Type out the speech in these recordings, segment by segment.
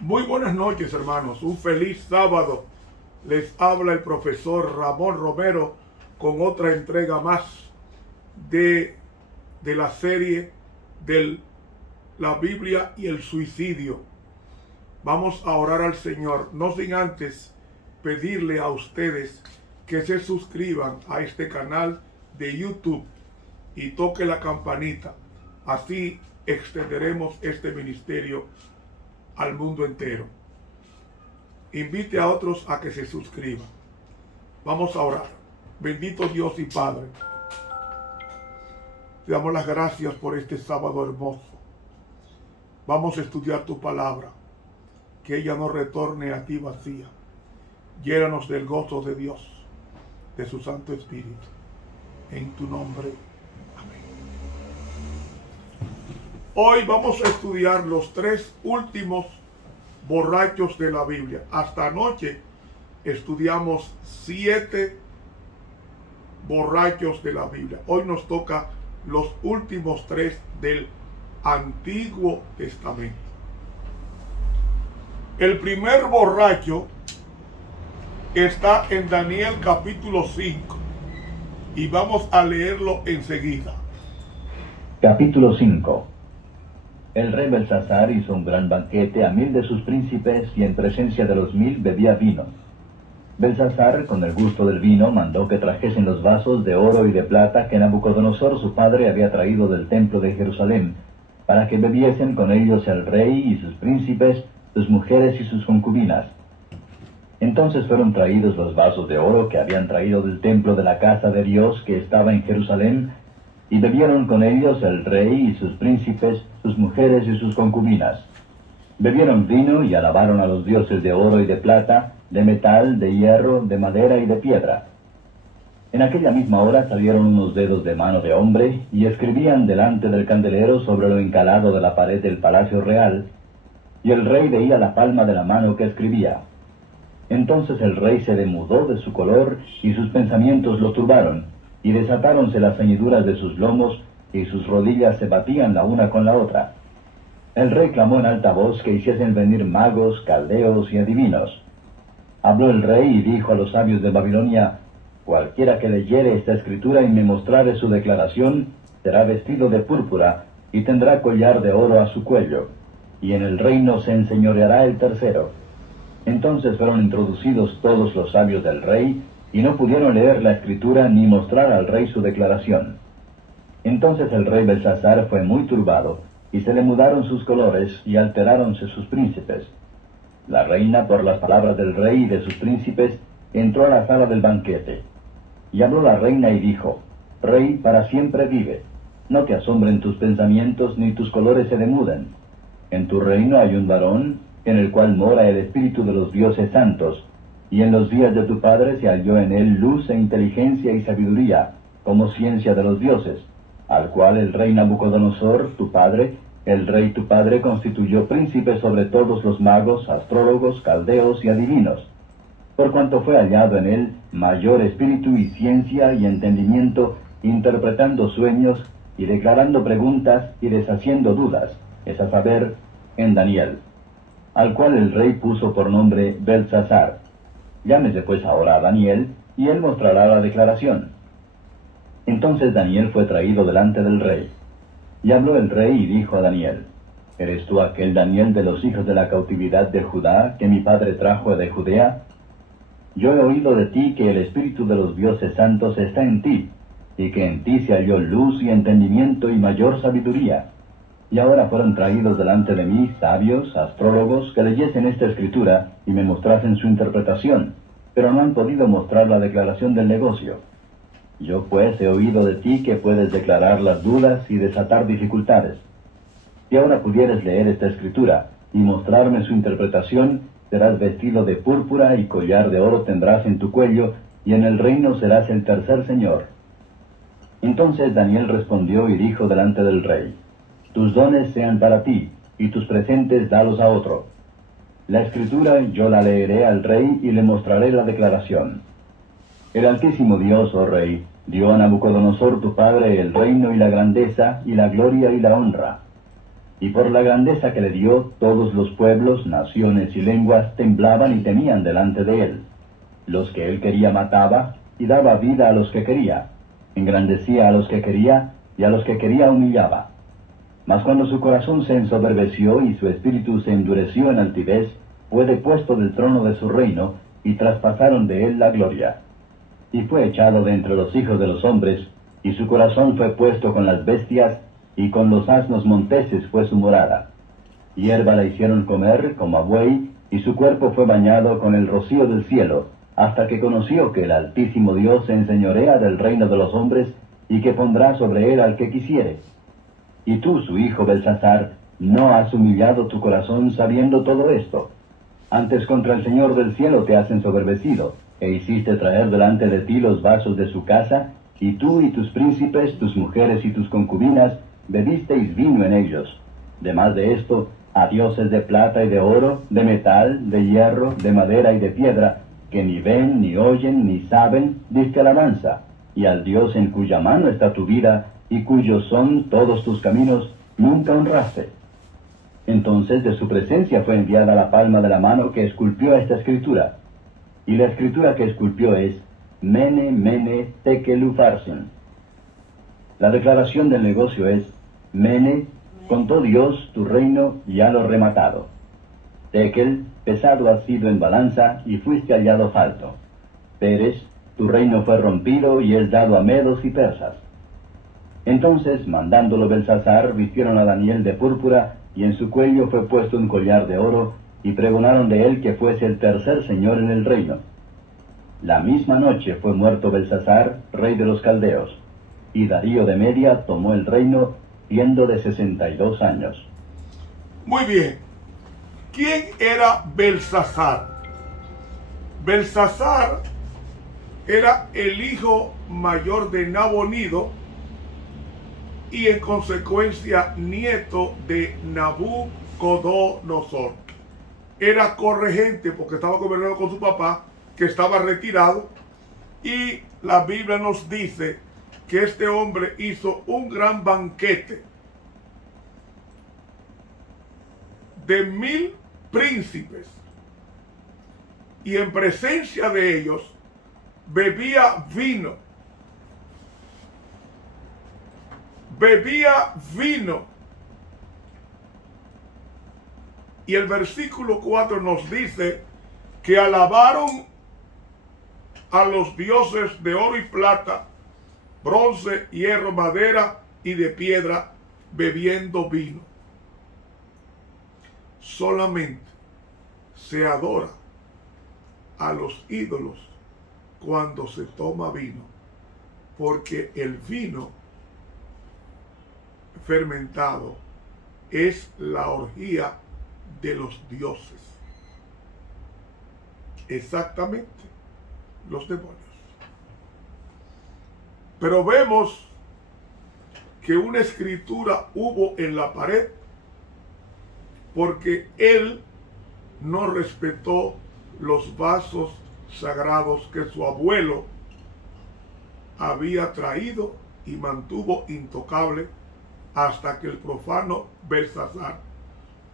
Muy buenas noches, hermanos. Un feliz sábado. Les habla el profesor Ramón Romero con otra entrega más de, la serie de la Biblia y el suicidio. Vamos a orar al Señor, no sin antes pedirle a ustedes que se suscriban a este canal de YouTube y toque la campanita. Así extenderemos este ministerio al mundo entero. Invite a otros a que se suscriban. Vamos a orar. Bendito Dios y Padre, te damos las gracias por este sábado hermoso. Vamos a estudiar tu palabra, que ella no retorne a ti vacía. Llénanos del gozo de Dios, de su Santo Espíritu. En tu nombre. Amén. Hoy vamos a estudiar los 3 últimos borrachos de la Biblia. Hasta anoche estudiamos 7 borrachos de la Biblia. Hoy nos toca los últimos 3 del Antiguo Testamento. El primer borracho está en Daniel capítulo 5 y vamos a leerlo enseguida. Capítulo 5. El rey Belsasar hizo un gran banquete a 1000 de sus príncipes y en presencia de los 1000 bebía vino. Belsasar, con el gusto del vino, mandó que trajesen los vasos de oro y de plata que Nabucodonosor su padre había traído del templo de Jerusalén, para que bebiesen con ellos el rey y sus príncipes, sus mujeres y sus concubinas. Entonces fueron traídos los vasos de oro que habían traído del templo de la casa de Dios que estaba en Jerusalén, y bebieron con ellos el rey y sus príncipes, sus mujeres y sus concubinas. Bebieron vino y alabaron a los dioses de oro y de plata, de metal, de hierro, de madera y de piedra. En aquella misma hora salieron unos dedos de mano de hombre, y escribían delante del candelero sobre lo encalado de la pared del palacio real, y el rey veía la palma de la mano que escribía. Entonces el rey se demudó de su color, y sus pensamientos lo turbaron, y desatáronse las ceñiduras de sus lomos, y sus rodillas se batían la una con la otra. El rey clamó en alta voz que hiciesen venir magos, caldeos y adivinos. Habló el rey y dijo a los sabios de Babilonia: cualquiera que leyere esta escritura y me mostrare su declaración, será vestido de púrpura, y tendrá collar de oro a su cuello, y en el reino se enseñoreará el tercero. Entonces fueron introducidos todos los sabios del rey, y no pudieron leer la escritura ni mostrar al rey su declaración. Entonces el rey Belsasar fue muy turbado, y se le mudaron sus colores, y alteráronse sus príncipes. La reina, por las palabras del rey y de sus príncipes, entró a la sala del banquete. Y habló la reina y dijo: Rey, para siempre vive. No te asombren tus pensamientos, ni tus colores se demuden. En tu reino hay un varón, en el cual mora el espíritu de los dioses santos, y en los días de tu padre se halló en él luz e inteligencia y sabiduría, como ciencia de los dioses, al cual el rey Nabucodonosor, tu padre, el rey tu padre constituyó príncipe sobre todos los magos, astrólogos, caldeos y adivinos, por cuanto fue hallado en él mayor espíritu y ciencia y entendimiento, interpretando sueños y declarando preguntas y deshaciendo dudas, es a saber, en Daniel, al cual el rey puso por nombre Belsasar. Llámese pues ahora a Daniel, y él mostrará la declaración. Entonces Daniel fue traído delante del rey. Y habló el rey y dijo a Daniel: ¿Eres tú aquel Daniel de los hijos de la cautividad de Judá, que mi padre trajo de Judea? Yo he oído de ti que el espíritu de los dioses santos está en ti, y que en ti se halló luz y entendimiento y mayor sabiduría. Y ahora fueron traídos delante de mí sabios, astrólogos, que leyesen esta escritura y me mostrasen su interpretación, pero no han podido mostrar la declaración del negocio. Yo pues he oído de ti que puedes declarar las dudas y desatar dificultades. Si ahora pudieres leer esta escritura y mostrarme su interpretación, serás vestido de púrpura y collar de oro tendrás en tu cuello, y en el reino serás el tercer señor. Entonces Daniel respondió y dijo delante del rey: Tus dones sean para ti, y tus presentes dalos a otro. La escritura yo la leeré al rey y le mostraré la declaración. El Altísimo Dios, oh Rey, dio a Nabucodonosor tu padre el reino y la grandeza, y la gloria y la honra. y por la grandeza que le dio, todos los pueblos, naciones y lenguas temblaban y temían delante de él. Los que él quería mataba, y daba vida a los que quería. Engrandecía a los que quería, y a los que quería humillaba. Mas cuando su corazón se ensoberbeció y su espíritu se endureció en altivez, fue depuesto del trono de su reino, y traspasaron de él la gloria. Y fue echado de entre los hijos de los hombres, y su corazón fue puesto con las bestias, y con los asnos monteses fue su morada. Hierba la hicieron comer como a buey, y su cuerpo fue bañado con el rocío del cielo, hasta que conoció que el Altísimo Dios se enseñorea del reino de los hombres, y que pondrá sobre él al que quisiere. Y tú, su hijo Belsasar, no has humillado tu corazón sabiendo todo esto. Antes contra el Señor del cielo te has ensoberbecido, e hiciste traer delante de ti los vasos de su casa, y tú y tus príncipes, tus mujeres y tus concubinas, bebisteis vino en ellos. Demás de esto, a dioses de plata y de oro, de metal, de hierro, de madera y de piedra, que ni ven, ni oyen, ni saben, diste alabanza, y al Dios en cuya mano está tu vida, y cuyos son todos tus caminos, nunca honraste. Entonces de su presencia fue enviada la palma de la mano que esculpió esta escritura. Y la escritura que esculpió es Mene, Mene, Tekel Upharsin. La declaración del negocio es Mene, contó Dios tu reino ya lo rematado. Tekel, pesado has sido en balanza y fuiste hallado falto. Peres, tu reino fue rompido y es dado a medos y persas. Entonces, mandándolo Belsasar, vistieron a Daniel de púrpura, y en su cuello fue puesto un collar de oro, y pregonaron de él que fuese el tercer señor en el reino. La misma noche fue muerto Belsasar, rey de los caldeos, y Darío de Media tomó el reino, siendo de 62 años. Muy bien. ¿Quién era Belsasar? Belsasar era el hijo mayor de Nabonido y en consecuencia nieto de Nabucodonosor. Era corregente porque estaba gobernando con su papá, que estaba retirado, y la Biblia nos dice que este hombre hizo un gran banquete de 1000 príncipes, y en presencia de ellos bebía vino. Y el versículo 4 nos dice que alabaron a los dioses de oro y plata, bronce, hierro, madera y de piedra, bebiendo vino. Solamente se adora a los ídolos cuando se toma vino, porque el vino fermentado es la orgía de los dioses, exactamente los demonios. Pero vemos que una escritura hubo en la pared porque él no respetó los vasos sagrados que su abuelo había traído y mantuvo intocable hasta que el profano Belsasar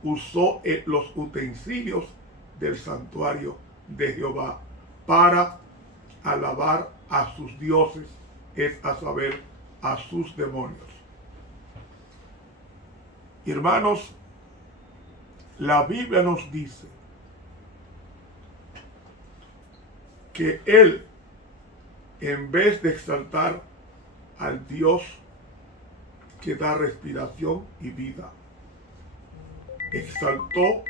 usó los utensilios del santuario de Jehová para alabar a sus dioses, es a saber, a sus demonios. Hermanos, la Biblia nos dice que él, en vez de exaltar al Dios que da respiración y vida, exaltó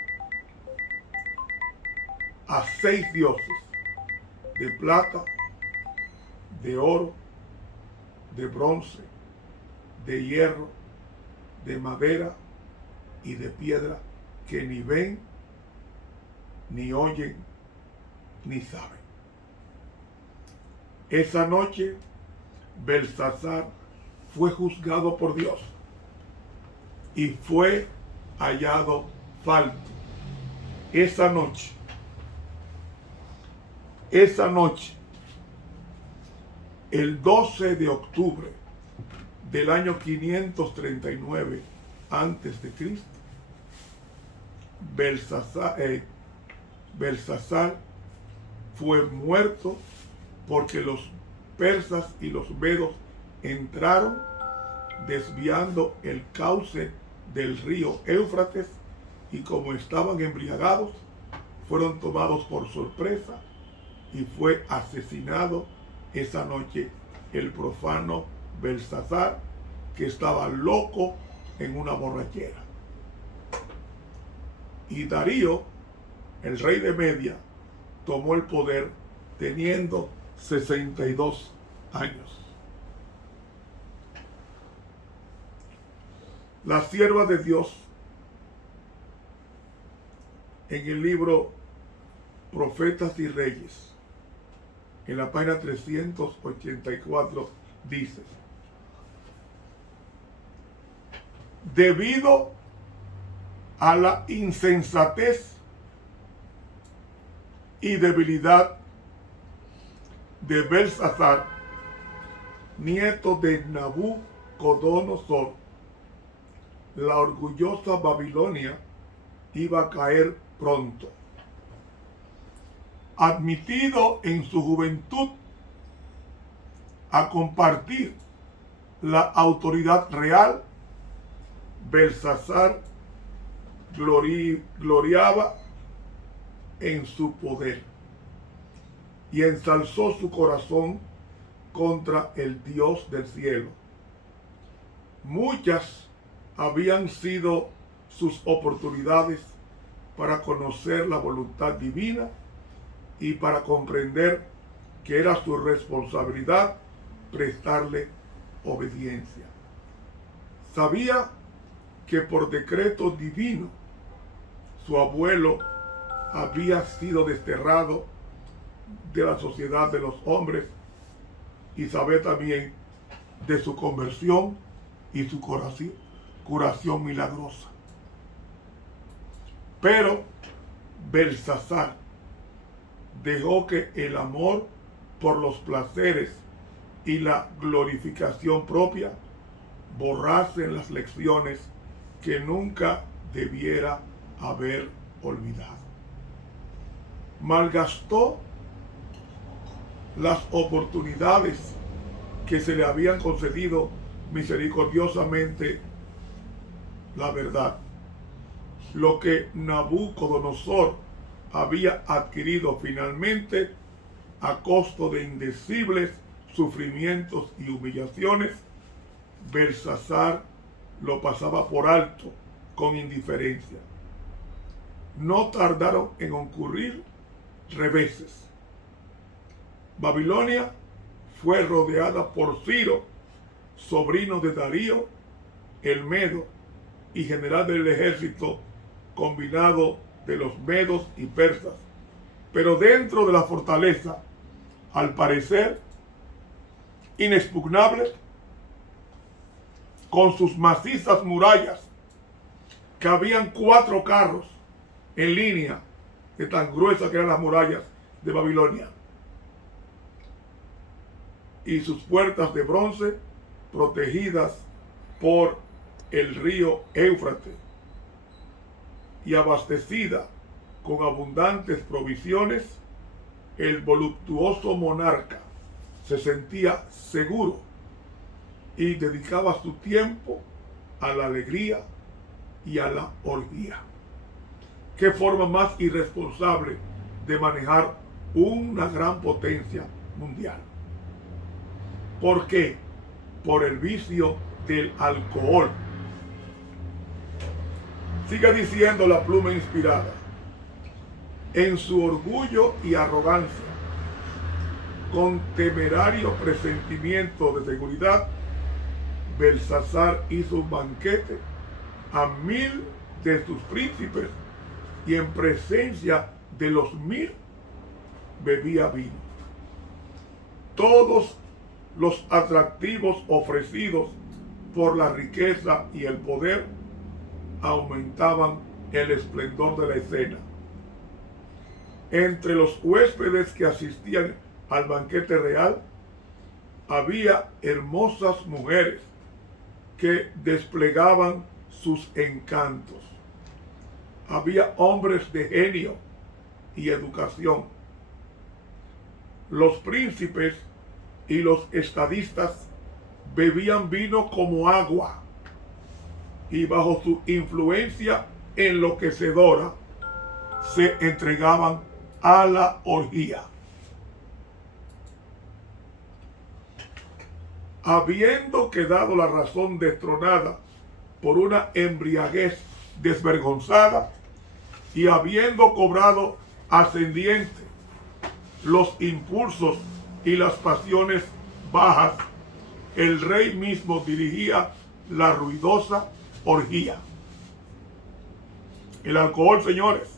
a 6 dioses de plata, de oro, de bronce, de hierro, de madera y de piedra, que ni ven, ni oyen, ni saben. Esa noche Belsasar fue juzgado por Dios y fue hallado falto. Esa noche, el 12 de octubre del año 539 antes de Cristo, Belsasar fue muerto porque los persas y los medos entraron desviando el cauce del río Éufrates, y como estaban embriagados, fueron tomados por sorpresa y fue asesinado esa noche el profano Belsasar, que estaba loco en una borrachera. Y Darío, el rey de Media, tomó el poder teniendo 62 años. La sierva de Dios, en el libro Profetas y Reyes, en la página 384, dice: debido a la insensatez y debilidad de Belsasar, nieto de Nabucodonosor, la orgullosa Babilonia iba a caer pronto. Admitido en su juventud a compartir la autoridad real, Belsasar gloriaba en su poder y ensalzó su corazón contra el Dios del cielo. Muchas habían sido sus oportunidades para conocer la voluntad divina y para comprender que era su responsabilidad prestarle obediencia. Sabía que por decreto divino su abuelo había sido desterrado de la sociedad de los hombres, y sabe también de su conversión y su curación milagrosa. Pero Belsasar dejó que el amor por los placeres y la glorificación propia borrasen las lecciones que nunca debiera haber olvidado. Malgastó las oportunidades que se le habían concedido misericordiosamente. La verdad, lo que Nabucodonosor había adquirido finalmente a costo de indecibles sufrimientos y humillaciones, Belsasar lo pasaba por alto con indiferencia. No tardaron en ocurrir reveses. Babilonia fue rodeada por Ciro, sobrino de Darío, el Medo y general del ejército combinado de los medos y persas. Pero dentro de la fortaleza, al parecer inexpugnable, con sus macizas murallas, cabían 4 carros en línea, de tan gruesas que eran las murallas de Babilonia, y sus puertas de bronce protegidas por el río Éufrates, y abastecida con abundantes provisiones, el voluptuoso monarca se sentía seguro y dedicaba su tiempo a la alegría y a la orgía. ¿Qué forma más irresponsable de manejar una gran potencia mundial? ¿Por qué? Por el vicio del alcohol. Sigue diciendo la pluma inspirada: en su orgullo y arrogancia, con temerario presentimiento de seguridad, Belsasar hizo un banquete a 1000 de sus príncipes, y en presencia de los 1000 bebía vino. Todos los atractivos ofrecidos por la riqueza y el poder aumentaban el esplendor de la escena. Entre los huéspedes que asistían al banquete real había hermosas mujeres que desplegaban sus encantos. Había hombres de genio y educación. Los príncipes y los estadistas bebían vino como agua y bajo su influencia enloquecedora se entregaban a la orgía. Habiendo quedado la razón destronada por una embriaguez desvergonzada y habiendo cobrado ascendiente los impulsos y las pasiones bajas, el rey mismo dirigía la ruidosa orgía. El alcohol, señores,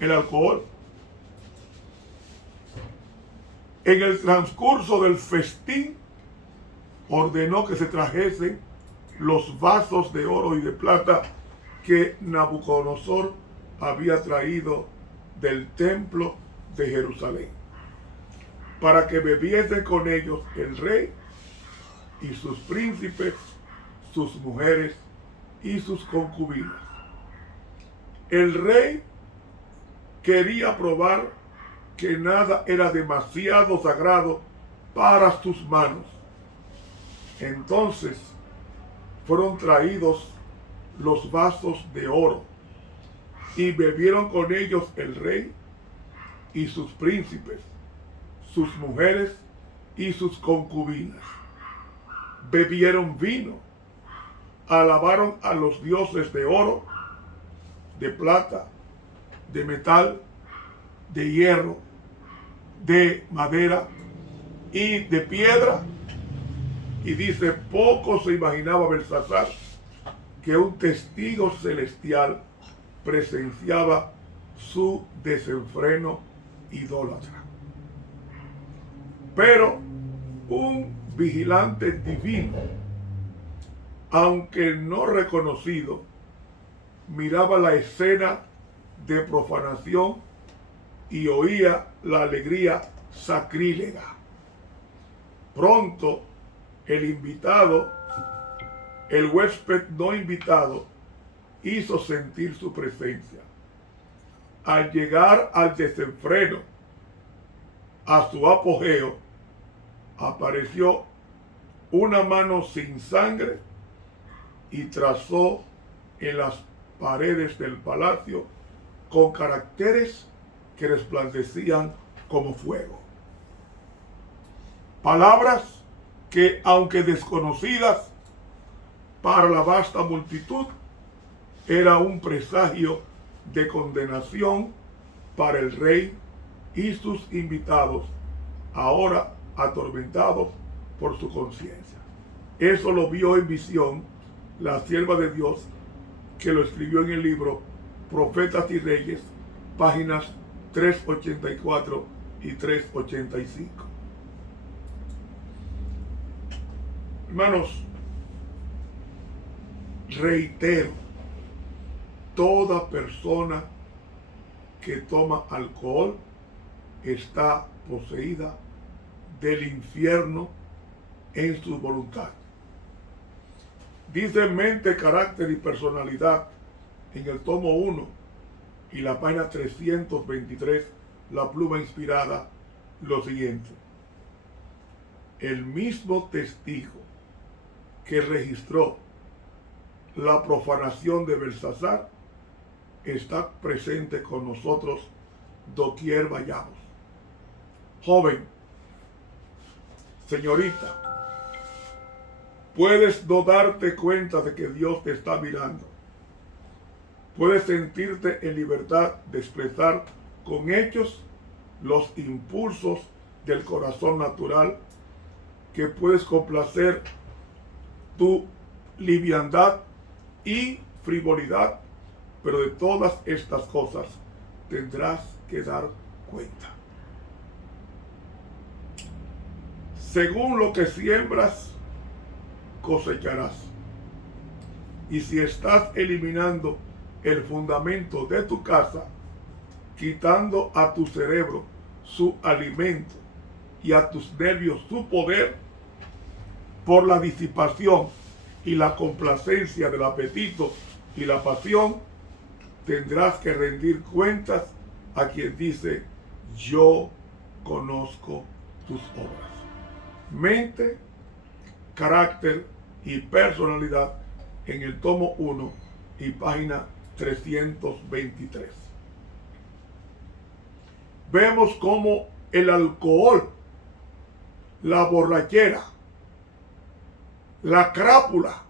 el alcohol. En el transcurso del festín, ordenó que se trajesen los vasos de oro y de plata que Nabucodonosor había traído del templo de Jerusalén, para que bebiesen con ellos el rey y sus príncipes, sus mujeres y sus concubinas. El rey quería probar que nada era demasiado sagrado para sus manos. Entonces fueron traídos los vasos de oro y bebieron con ellos el rey y sus príncipes, sus mujeres y sus concubinas. Bebieron vino, alabaron a los dioses de oro, de plata, de metal, de hierro, de madera y de piedra. Y dice, poco se imaginaba Belsasar que un testigo celestial presenciaba su desenfreno idólatra. Pero un vigilante divino, aunque no reconocido, miraba la escena de profanación y oía la alegría sacrílega. Pronto el invitado, el huésped no invitado, hizo sentir su presencia. Al llegar al desenfreno, a su apogeo, apareció una mano sin sangre y trazó en las paredes del palacio con caracteres que resplandecían como fuego. Palabras que, aunque desconocidas para la vasta multitud, era un presagio de condenación para el rey y sus invitados, ahora atormentados por su conciencia. Eso lo vio en visión la sierva de Dios, que lo escribió en el libro Profetas y Reyes, páginas 384 y 385. Hermanos, reitero, toda persona que toma alcohol está poseída del infierno en su voluntad. Dice mente, carácter y personalidad en el tomo 1 y la página 323, la pluma inspirada, lo siguiente. El mismo testigo que registró la profanación de Belsasar está presente con nosotros doquier vayamos. Joven, señorita, puedes no darte cuenta de que Dios te está mirando. Puedes sentirte en libertad de expresar con hechos los impulsos del corazón natural, que puedes complacer tu liviandad y frivolidad, pero de todas estas cosas tendrás que dar cuenta. Según lo que siembras, cosecharás. Y si estás eliminando el fundamento de tu casa, quitando a tu cerebro su alimento y a tus nervios su poder, por la disipación y la complacencia del apetito y la pasión, tendrás que rendir cuentas a quien dice: yo conozco tus obras. Mente, carácter y personalidad, en el tomo 1 y página 323. Vemos cómo el alcohol, la borrachera, la crápula,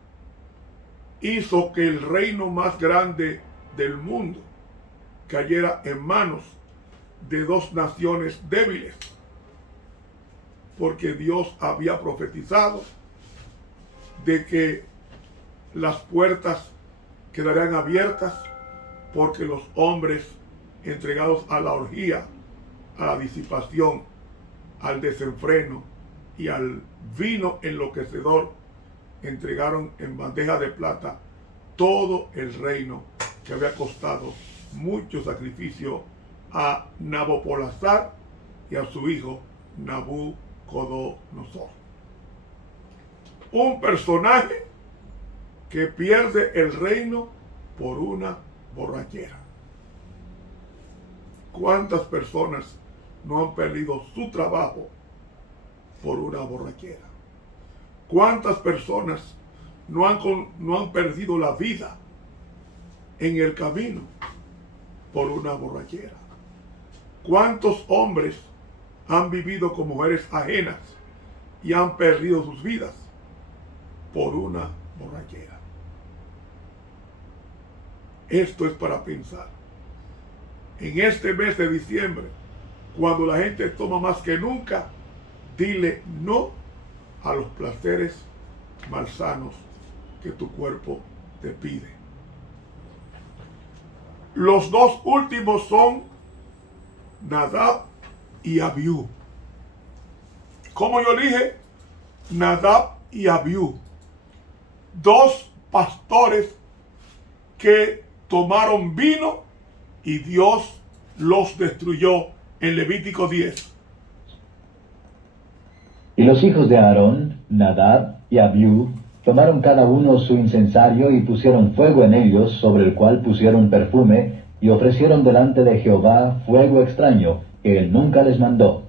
hizo que el reino más grande del mundo cayera en manos de dos naciones débiles, porque Dios había profetizado de que las puertas quedarían abiertas, porque los hombres entregados a la orgía, a la disipación, al desenfreno y al vino enloquecedor, entregaron en bandeja de plata todo el reino que había costado mucho sacrificio a Nabopolassar y a su hijo Nabucodonosor. Un personaje que pierde el reino por una borrachera. ¿Cuántas personas no han perdido su trabajo por una borrachera? ¿Cuántas personas no han perdido la vida en el camino por una borrachera? ¿Cuántos hombres han vivido con mujeres ajenas y han perdido sus vidas por una borrachera? Esto es para pensar. En este mes de diciembre, cuando la gente toma más que nunca, dile no a los placeres malsanos que tu cuerpo te pide. Los dos últimos son Nadab y Abiú. Como yo dije, Nadab y Abiú, dos pastores que tomaron vino y Dios los destruyó en Levítico 10. Y los hijos de Aarón, Nadab y Abiú, tomaron cada uno su incensario y pusieron fuego en ellos, sobre el cual pusieron perfume, y ofrecieron delante de Jehová fuego extraño, que él nunca les mandó.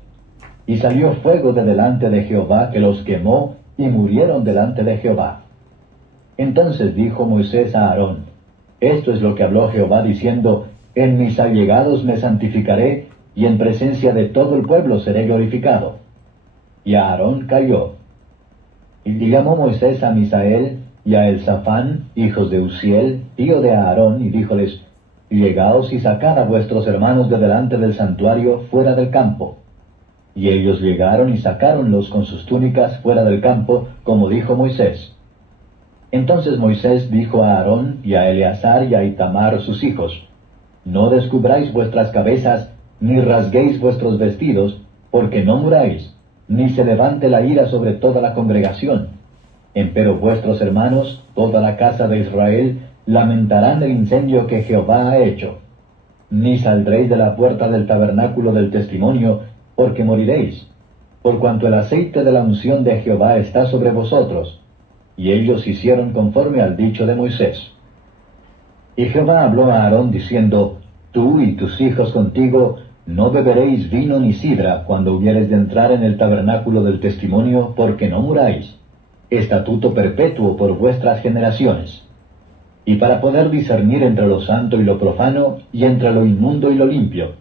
Y salió fuego de delante de Jehová, que los quemó, y murieron delante de Jehová. Entonces dijo Moisés a Aarón: esto es lo que habló Jehová, diciendo: en mis allegados me santificaré, y en presencia de todo el pueblo seré glorificado. Y Aarón cayó. Y llamó Moisés a Misael y a Elzafán, hijos de Uziel, tío de Aarón, y díjoles: llegaos y sacad a vuestros hermanos de delante del santuario fuera del campo. Y ellos llegaron y sacáronlos con sus túnicas fuera del campo, como dijo Moisés. Entonces Moisés dijo a Aarón y a Eleazar y a Itamar sus hijos: no descubráis vuestras cabezas, ni rasguéis vuestros vestidos, porque no muráis, ni se levante la ira sobre toda la congregación. Empero vuestros hermanos, toda la casa de Israel, lamentarán el incendio que Jehová ha hecho. Ni saldréis de la puerta del tabernáculo del testimonio, porque moriréis, por cuanto el aceite de la unción de Jehová está sobre vosotros. Y ellos hicieron conforme al dicho de Moisés. Y Jehová habló a Aarón diciendo: tú y tus hijos contigo no beberéis vino ni sidra cuando hubieres de entrar en el tabernáculo del testimonio, porque no muráis. Estatuto perpetuo por vuestras generaciones. Y para poder discernir entre lo santo y lo profano, y entre lo inmundo y lo limpio,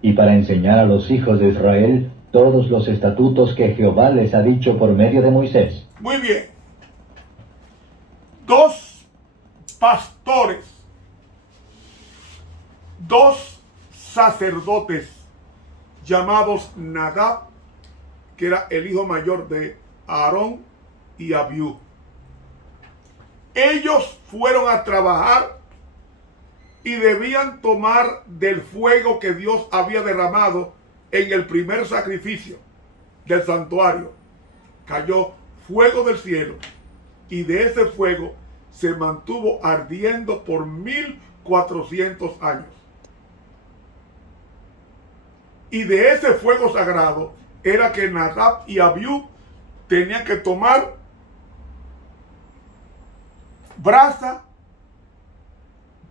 y para enseñar a los hijos de Israel todos los estatutos que Jehová les ha dicho por medio de Moisés. Muy bien. Dos pastores, dos sacerdotes llamados Nadab, que era el hijo mayor de Aarón, y Abiú. Ellos fueron a trabajar y debían tomar del fuego que Dios había derramado en el primer sacrificio del santuario. Cayó fuego del cielo y de ese fuego se mantuvo ardiendo por 1400 años. Y de ese fuego sagrado era que Nadab y Abiú tenían que tomar brasa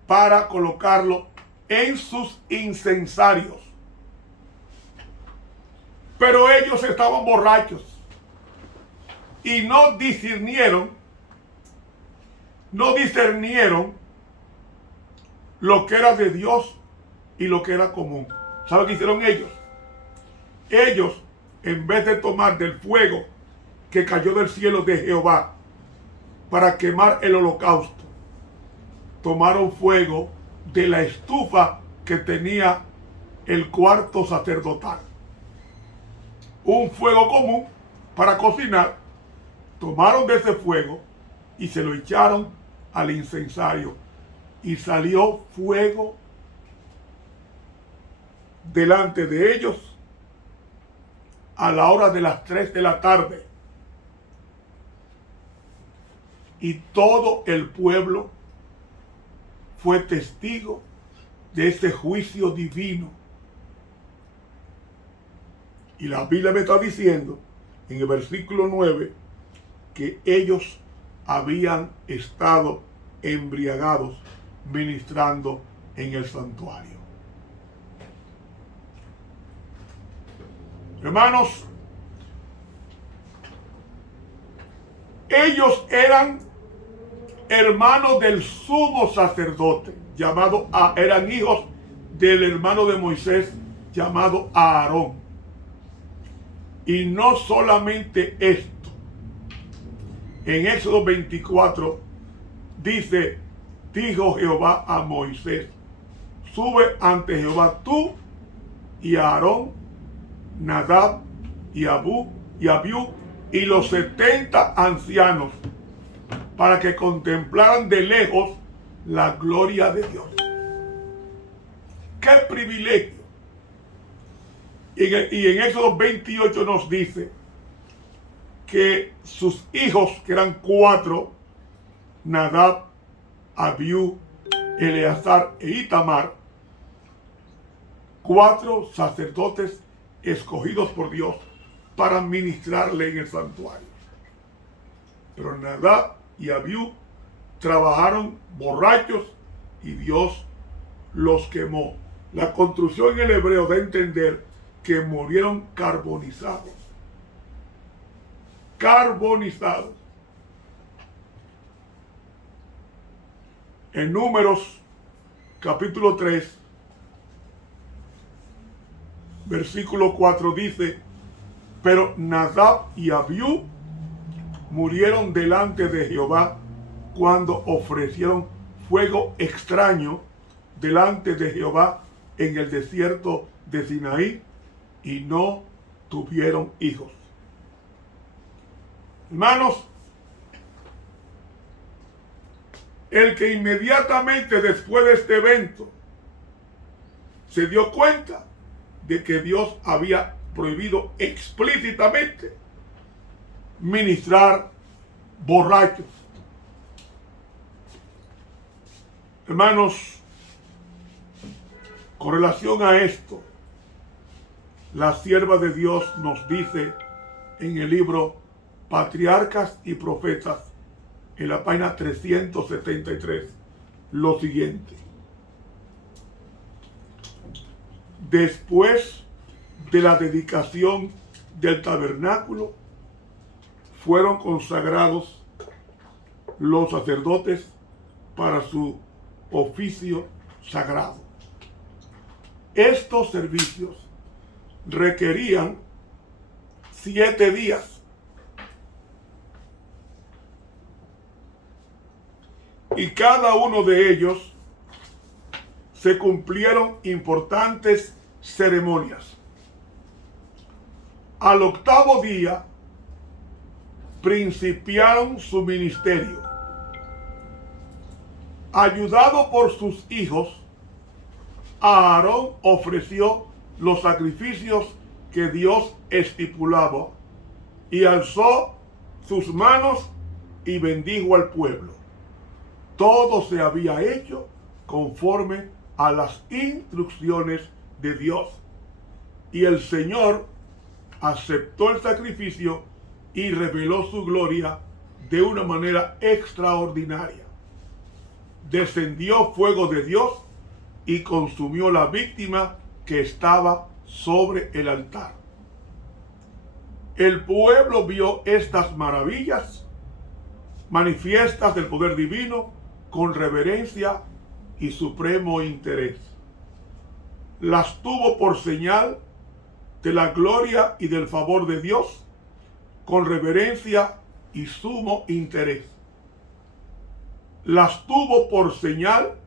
para colocarlo en sus incensarios. Pero ellos estaban borrachos y no discernieron lo que era de Dios y lo que era común. ¿Saben qué hicieron ellos? Ellos, en vez de tomar del fuego que cayó del cielo de Jehová para quemar el holocausto, tomaron fuego de la estufa que tenía el cuarto sacerdotal. Un fuego común para cocinar. Tomaron de ese fuego y se lo echaron al incensario. Y salió fuego delante de ellos a la hora de las 3 de la tarde. Y todo el pueblo fue testigo de este juicio divino. Y la Biblia me está diciendo en el versículo 9 que ellos habían estado embriagados ministrando en el santuario. Hermanos, ellos eran hermanos del sumo sacerdote, eran hijos del hermano de Moisés, llamado Aarón. Y no solamente esto. En Éxodo 24 dice, dijo Jehová a Moisés, sube ante Jehová tú y Aarón, Nadab y Abiú y los 70 ancianos, para que contemplaran de lejos la gloria de Dios. ¡Qué privilegio! Y en Éxodo 28 nos dice que sus hijos, que eran 4, Nadab, Abiú, Eleazar e Itamar, 4 sacerdotes escogidos por Dios para ministrarle en el santuario. Pero Nadab y Abiú trabajaron borrachos y Dios los quemó. La construcción en el hebreo da a entender que murieron carbonizados. Carbonizados. En Números capítulo 3, versículo 4 dice, pero Nadab y Abiú murieron delante de Jehová cuando ofrecieron fuego extraño delante de Jehová en el desierto de Sinaí y no tuvieron hijos. Hermanos, el que inmediatamente después de este evento se dio cuenta de que Dios había prohibido explícitamente ministrar borrachos. Hermanos, con relación a esto, la sierva de Dios nos dice en el libro Patriarcas y Profetas, en la página 373, lo siguiente. Después de la dedicación del tabernáculo, fueron consagrados los sacerdotes para su oficio sagrado. Estos servicios requerían 7 días. Y cada uno de ellos se cumplieron importantes ceremonias. Al 8º día principiaron su ministerio. Ayudado por sus hijos, Aarón ofreció los sacrificios que Dios estipulaba y alzó sus manos y bendijo al pueblo. Todo se había hecho conforme a las instrucciones de Dios. Y el Señor aceptó el sacrificio y reveló su gloria de una manera extraordinaria. descendió fuego de Dios y consumió la víctima que estaba sobre el altar. El pueblo vio estas maravillas manifiestas del poder divino con reverencia y supremo interés. Las tuvo por señal de la gloria y del favor de Dios con reverencia y sumo interés. Las tuvo por señal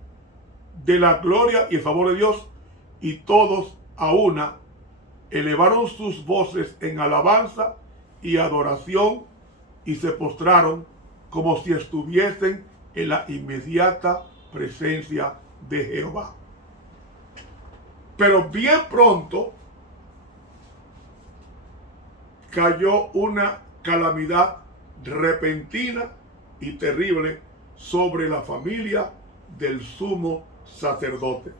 de la gloria y el favor de Dios, y todos a una elevaron sus voces en alabanza y adoración y se postraron como si estuviesen en la inmediata presencia de Jehová. Pero bien pronto cayó una calamidad repentina y terrible sobre la familia del sumo sacerdote.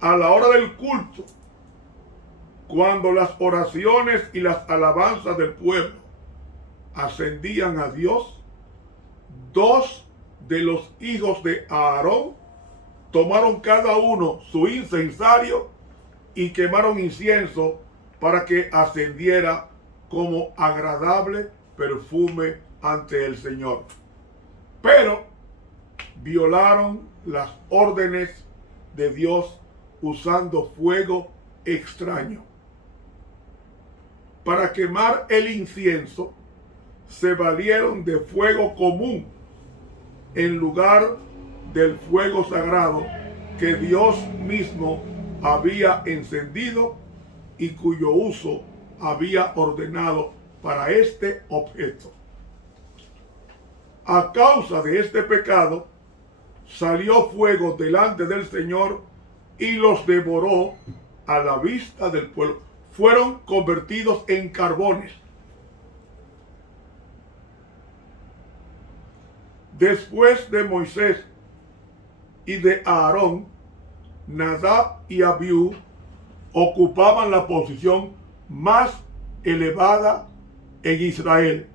A la hora del culto, cuando las oraciones y las alabanzas del pueblo ascendían a Dios, dos de los hijos de Aarón tomaron cada uno su incensario y quemaron incienso para que ascendiera como agradable perfume ante el Señor. Pero violaron las órdenes de Dios usando fuego extraño. Para quemar el incienso, se valieron de fuego común en lugar del fuego sagrado que Dios mismo había encendido y cuyo uso había ordenado para este objeto. A causa de este pecado, salió fuego delante del Señor y los devoró a la vista del pueblo. Fueron convertidos en carbones. Después de Moisés y de Aarón, Nadab y Abiú ocupaban la posición más elevada en Israel.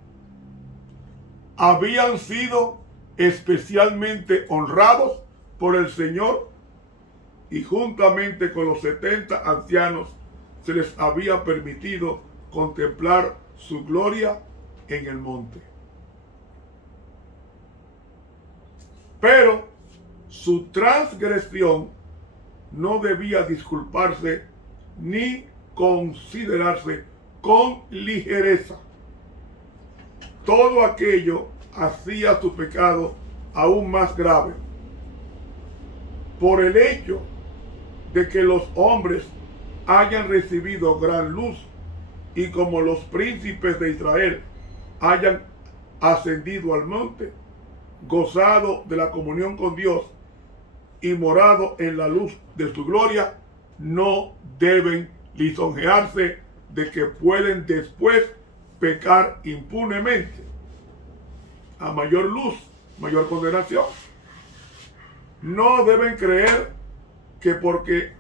Habían sido especialmente honrados por el Señor y juntamente con los 70 ancianos se les había permitido contemplar su gloria en el monte. Pero su transgresión no debía disculparse ni considerarse con ligereza. Todo aquello hacía su pecado aún más grave. Por el hecho de que los hombres hayan recibido gran luz y como los príncipes de Israel hayan ascendido al monte, gozado de la comunión con Dios y morado en la luz de su gloria, no deben lisonjearse de que pueden después pecar impunemente. A mayor luz, mayor condenación. No deben creer que porque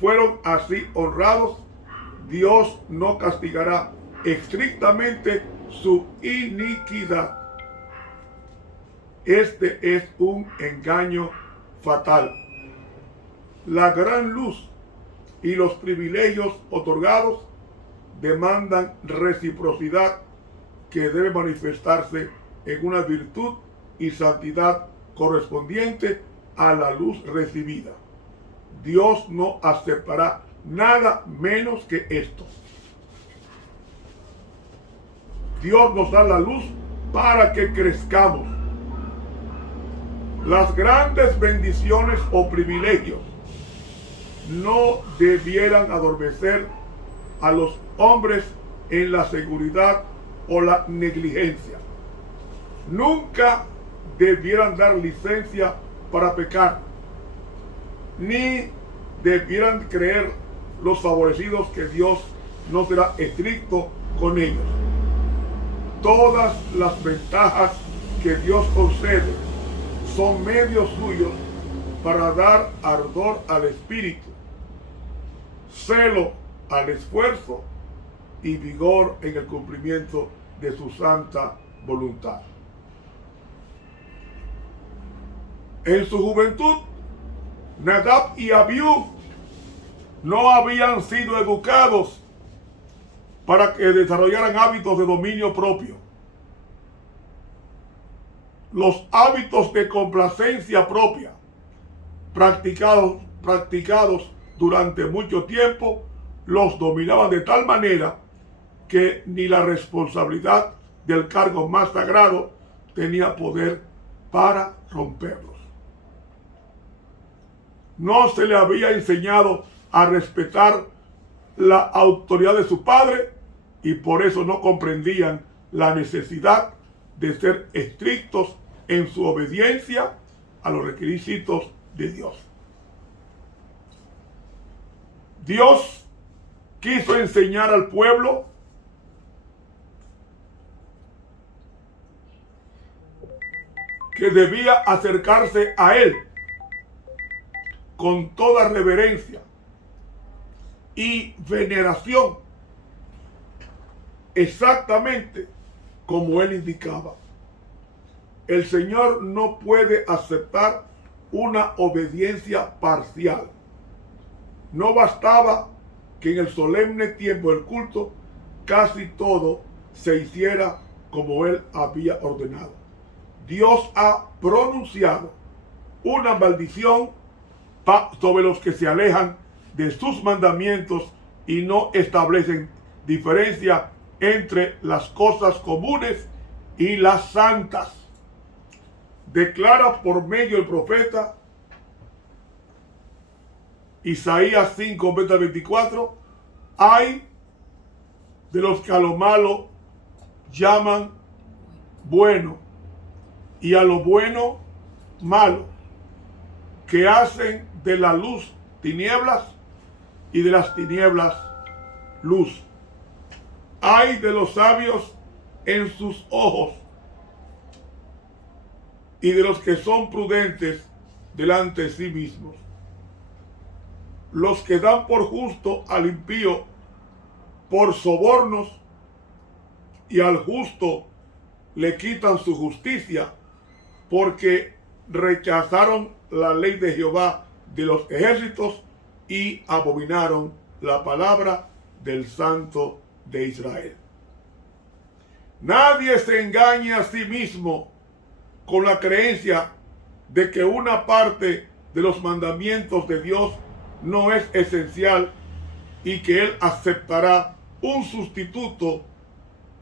fueron así honrados, Dios no castigará estrictamente su iniquidad. Este es un engaño fatal. La gran luz y los privilegios otorgados demandan reciprocidad que debe manifestarse en una virtud y santidad correspondiente a la luz recibida. Dios no aceptará nada menos que esto. Dios nos da la luz para que crezcamos. Las grandes bendiciones o privilegios no debieran adormecer a los hombres en la seguridad o la negligencia. Nunca debieran dar licencia para pecar, ni debieran creer los favorecidos que Dios no será estricto con ellos. Todas las ventajas que Dios concede son medios suyos para dar ardor al espíritu, celo al esfuerzo y vigor en el cumplimiento de su santa voluntad. En su juventud, Nadab y Abiú no habían sido educados para que desarrollaran hábitos de dominio propio. Los hábitos de complacencia propia, practicados durante mucho tiempo, los dominaban de tal manera que ni la responsabilidad del cargo más sagrado tenía poder para romperlos. No se le había enseñado a respetar la autoridad de su padre y por eso no comprendían la necesidad de ser estrictos en su obediencia a los requisitos de Dios. Dios quiso enseñar al pueblo que debía acercarse a Él con toda reverencia y veneración, exactamente como Él indicaba. El Señor no puede aceptar una obediencia parcial. No bastaba que en el solemne tiempo del culto casi todo se hiciera como Él había ordenado. Dios ha pronunciado una maldición sobre los que se alejan de sus mandamientos y no establecen diferencia entre las cosas comunes y las santas. Declara por medio del profeta Isaías 5, 24, hay de los que a lo malo llaman bueno y a lo bueno malo, que hacen de la luz tinieblas y de las tinieblas luz. Ay de los sabios en sus ojos y de los que son prudentes delante de sí mismos. Los que dan por justo al impío por sobornos y al justo le quitan su justicia, porque rechazaron la ley de Jehová de los ejércitos y abominaron la palabra del Santo de Israel. Nadie se engañe a sí mismo con la creencia de que una parte de los mandamientos de Dios no es esencial y que Él aceptará un sustituto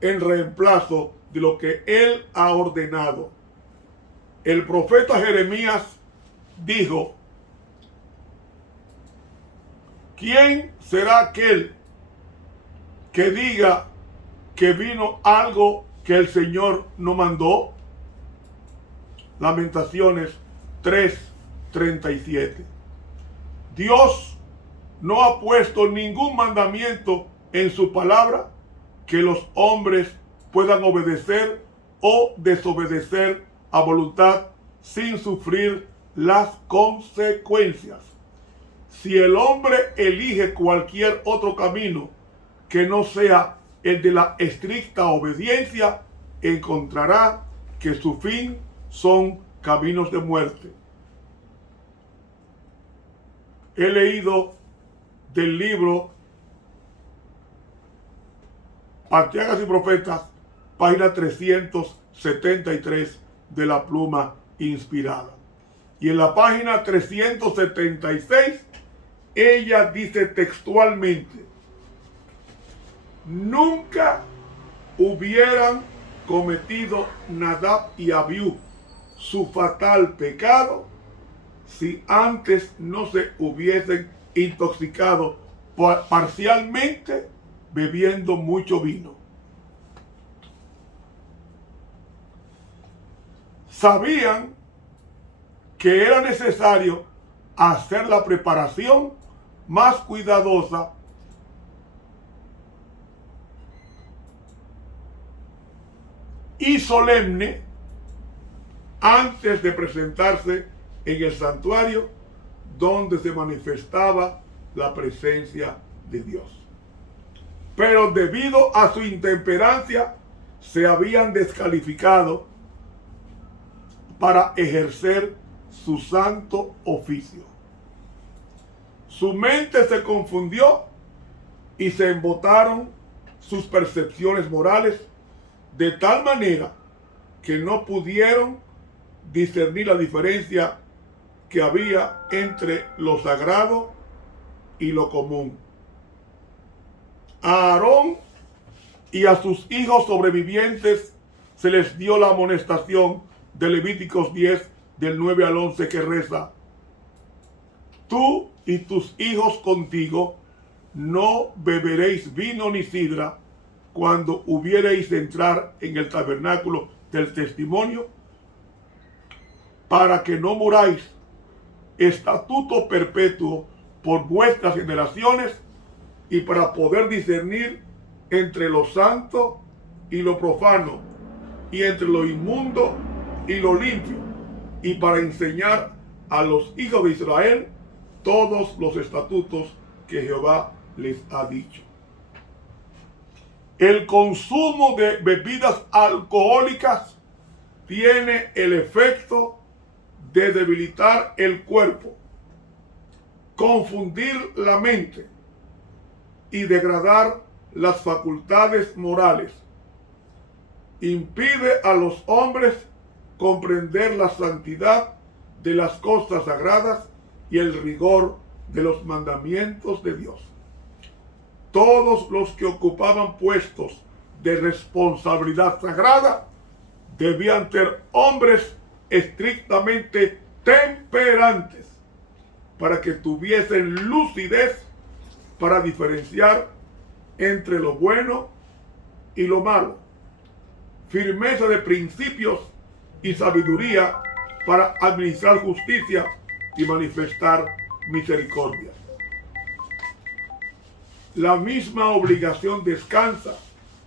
en reemplazo de lo que Él ha ordenado. El profeta Jeremías dijo: ¿quién será aquel que diga que vino algo que el Señor no mandó? Lamentaciones 3:37. Dios no ha puesto ningún mandamiento en su palabra que los hombres puedan obedecer o desobedecer a voluntad sin sufrir las consecuencias. Si el hombre elige cualquier otro camino que no sea el de la estricta obediencia, encontrará que su fin son caminos de muerte. He leído del libro Patriarcas y Profetas, página 373 de la Pluma Inspirada. Y en la página 376, ella dice textualmente: nunca hubieran cometido Nadab y Abiú su fatal pecado si antes no se hubiesen intoxicado parcialmente bebiendo mucho vino. Sabían que era necesario hacer la preparación más cuidadosa y solemne antes de presentarse en el santuario donde se manifestaba la presencia de Dios. Pero debido a su intemperancia se habían descalificado para ejercer su santo oficio. Su mente se confundió y se embotaron sus percepciones morales de tal manera que no pudieron discernir la diferencia que había entre lo sagrado y lo común. A Aarón y a sus hijos sobrevivientes se les dio la amonestación de Levíticos 10 del 9 al 11 que reza: tú y tus hijos contigo no beberéis vino ni sidra cuando hubiereis de entrar en el tabernáculo del testimonio, para que no muráis. Estatuto perpetuo por vuestras generaciones, y para poder discernir entre lo santo y lo profano, y entre lo inmundo y lo limpio, y para enseñar a los hijos de Israel todos los estatutos que Jehová les ha dicho. El consumo de bebidas alcohólicas tiene el efecto de debilitar el cuerpo, confundir la mente y degradar las facultades morales. Impide a los hombres comprender la santidad de las cosas sagradas y el rigor de los mandamientos de Dios. Todos los que ocupaban puestos de responsabilidad sagrada debían ser hombres estrictamente temperantes, para que tuviesen lucidez para diferenciar entre lo bueno y lo malo, firmeza de principios y sabiduría para administrar justicia y manifestar misericordia. La misma obligación descansa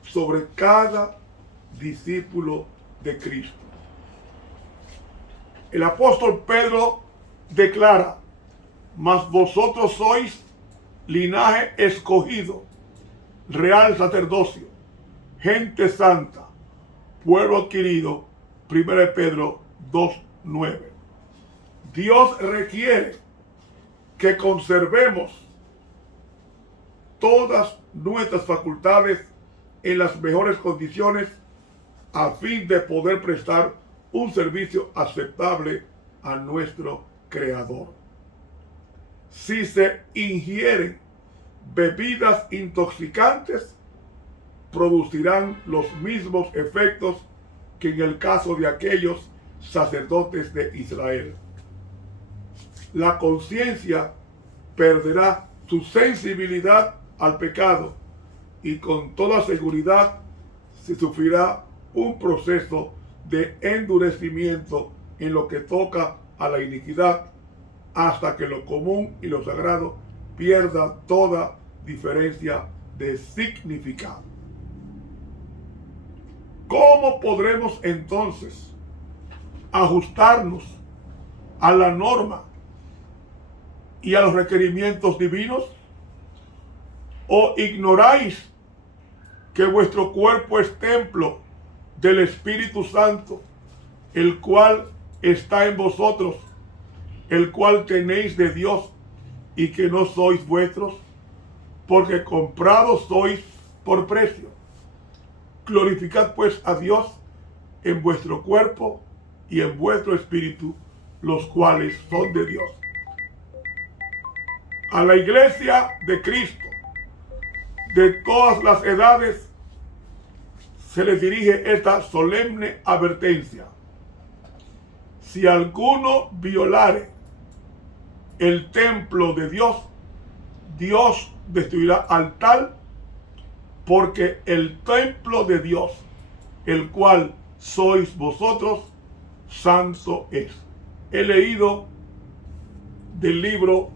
sobre cada discípulo de Cristo. El apóstol Pedro declara: mas vosotros sois linaje escogido, real sacerdocio, gente santa, pueblo adquirido. 1 Pedro 2:9. Dios requiere que conservemos todas nuestras facultades en las mejores condiciones a fin de poder prestar un servicio aceptable a nuestro Creador. Si se ingieren bebidas intoxicantes, producirán los mismos efectos que en el caso de aquellos sacerdotes de Israel. La conciencia perderá su sensibilidad al pecado y con toda seguridad se sufrirá un proceso de endurecimiento en lo que toca a la iniquidad, hasta que lo común y lo sagrado pierda toda diferencia de significado. ¿Cómo podremos entonces ajustarnos a la norma y a los requerimientos divinos? ¿O ignoráis que vuestro cuerpo es templo del Espíritu Santo, el cual está en vosotros, el cual tenéis de Dios, y que no sois vuestros? Porque comprados sois por precio. Glorificad pues a Dios en vuestro cuerpo y en vuestro espíritu, los cuales son de Dios. A la iglesia de Cristo, de todas las edades, se les dirige esta solemne advertencia: si alguno violare el templo de Dios, Dios destruirá al tal, porque el templo de Dios, el cual sois vosotros, santo es. He leído del libro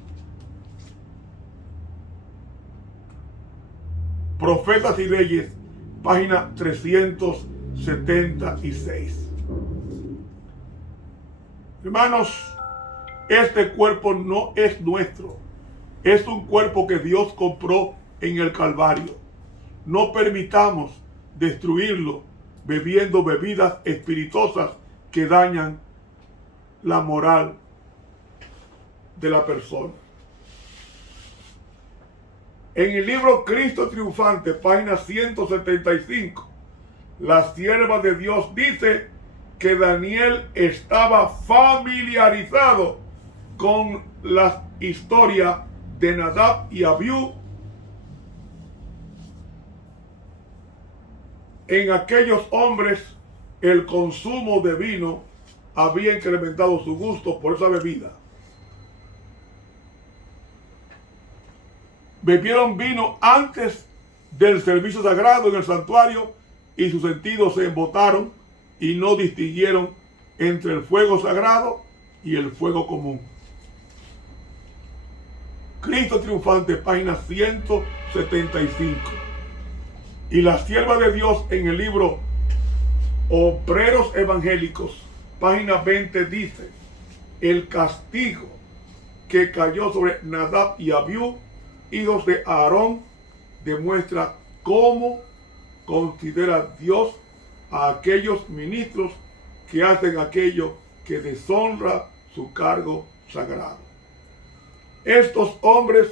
Profetas y Reyes, página 376. Hermanos, este cuerpo no es nuestro, es un cuerpo que Dios compró en el Calvario. No permitamos destruirlo bebiendo bebidas espirituosas que dañan la moral de la persona. En el libro Cristo Triunfante, página 175, la sierva de Dios dice que Daniel estaba familiarizado con la historia de Nadab y Abiú. En aquellos hombres el consumo de vino había incrementado su gusto por esa bebida. Bebieron vino antes del servicio sagrado en el santuario y sus sentidos se embotaron y no distinguieron entre el fuego sagrado y el fuego común. Cristo Triunfante, página 175. Y la sierva de Dios en el libro Obreros Evangélicos, página 20, dice: el castigo que cayó sobre Nadab y Abiú, hijos de Aarón, demuestra cómo considera Dios a aquellos ministros que hacen aquello que deshonra su cargo sagrado. Estos hombres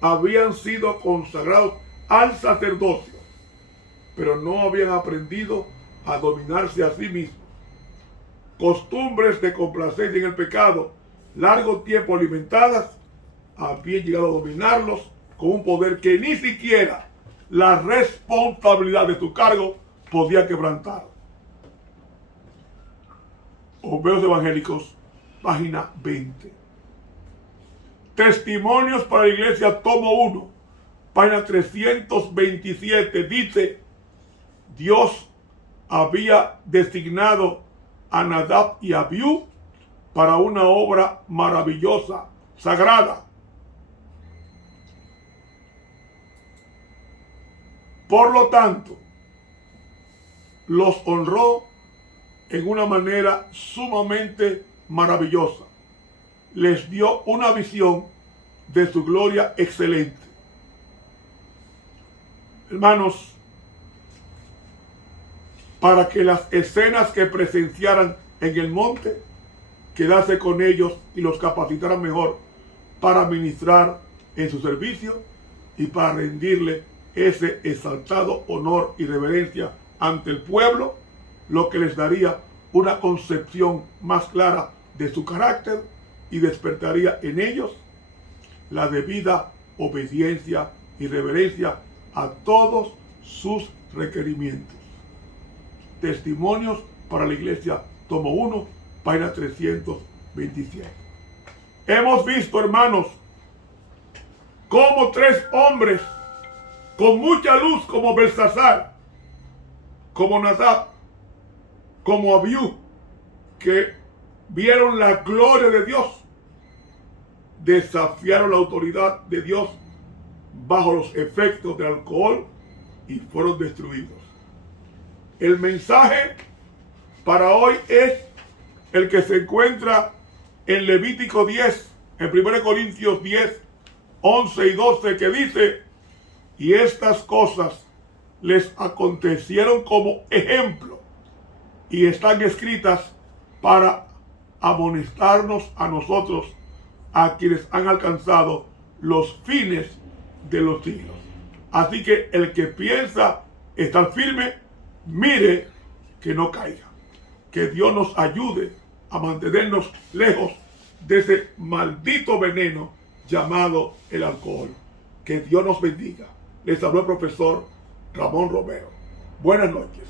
habían sido consagrados al sacerdocio, pero no habían aprendido a dominarse a sí mismos. Costumbres de complacencia en el pecado, largo tiempo alimentadas, habían llegado a dominarlos con un poder que ni siquiera la responsabilidad de su cargo podía quebrantar. Obreros Evangélicos, página 20. Testimonios para la Iglesia, tomo 1, página 327, dice: Dios había designado a Nadab y Abiú para una obra maravillosa, sagrada. Por lo tanto, los honró en una manera sumamente maravillosa. Les dio una visión de su gloria excelente. Hermanos, para que las escenas que presenciaran en el monte quedase con ellos y los capacitaran mejor para ministrar en su servicio y para rendirle ese exaltado honor y reverencia ante el pueblo, lo que les daría una concepción más clara de su carácter y despertaría en ellos la debida obediencia y reverencia a todos sus requerimientos. Testimonios para la Iglesia, tomo 1, página 327. Hemos visto, hermanos, cómo 3 hombres con mucha luz, como Belsasar, como Nadab, como Abiú, que vieron la gloria de Dios, desafiaron la autoridad de Dios bajo los efectos del alcohol y fueron destruidos. El mensaje para hoy es el que se encuentra en Levítico 10, en 1 Corintios 10, 11 y 12, que dice: y estas cosas les acontecieron como ejemplo y están escritas para amonestarnos a nosotros, a quienes han alcanzado los fines de los siglos. Así que el que piensa estar firme, mire que no caiga. Que Dios nos ayude a mantenernos lejos de ese maldito veneno llamado el alcohol. Que Dios nos bendiga. Les habló el profesor Ramón Romero. Buenas noches.